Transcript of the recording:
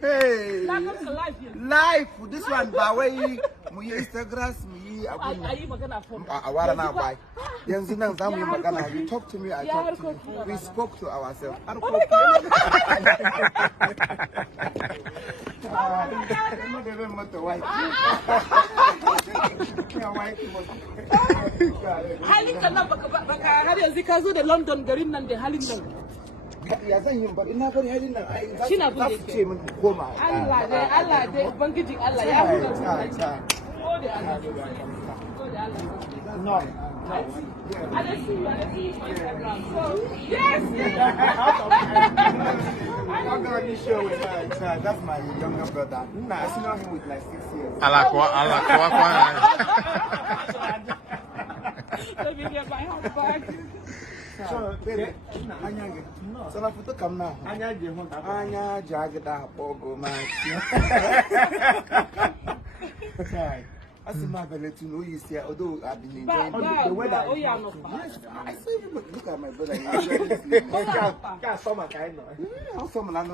Hey. Life. This one, by way, my Instagram, me. You talk to me, I talk to you. We spoke to ourselves. Oh my God. London garin nan da halin nan ya zan yin bar ina bari halin nan shi na bude ce min koma Allah dai ubangiji Allah ya huda gode Allah no I see you on Instagram. So, yes! I'm going to show with that's my younger brother. I see him with like 6 years. Let me get my hat back. So, baby, so na photo come now. Anya jagda pogo match. I see my belly to know you see, although I've been enjoying the weather. Yes, I saw you look at my brother. Can't summer kind of. I'll summer now.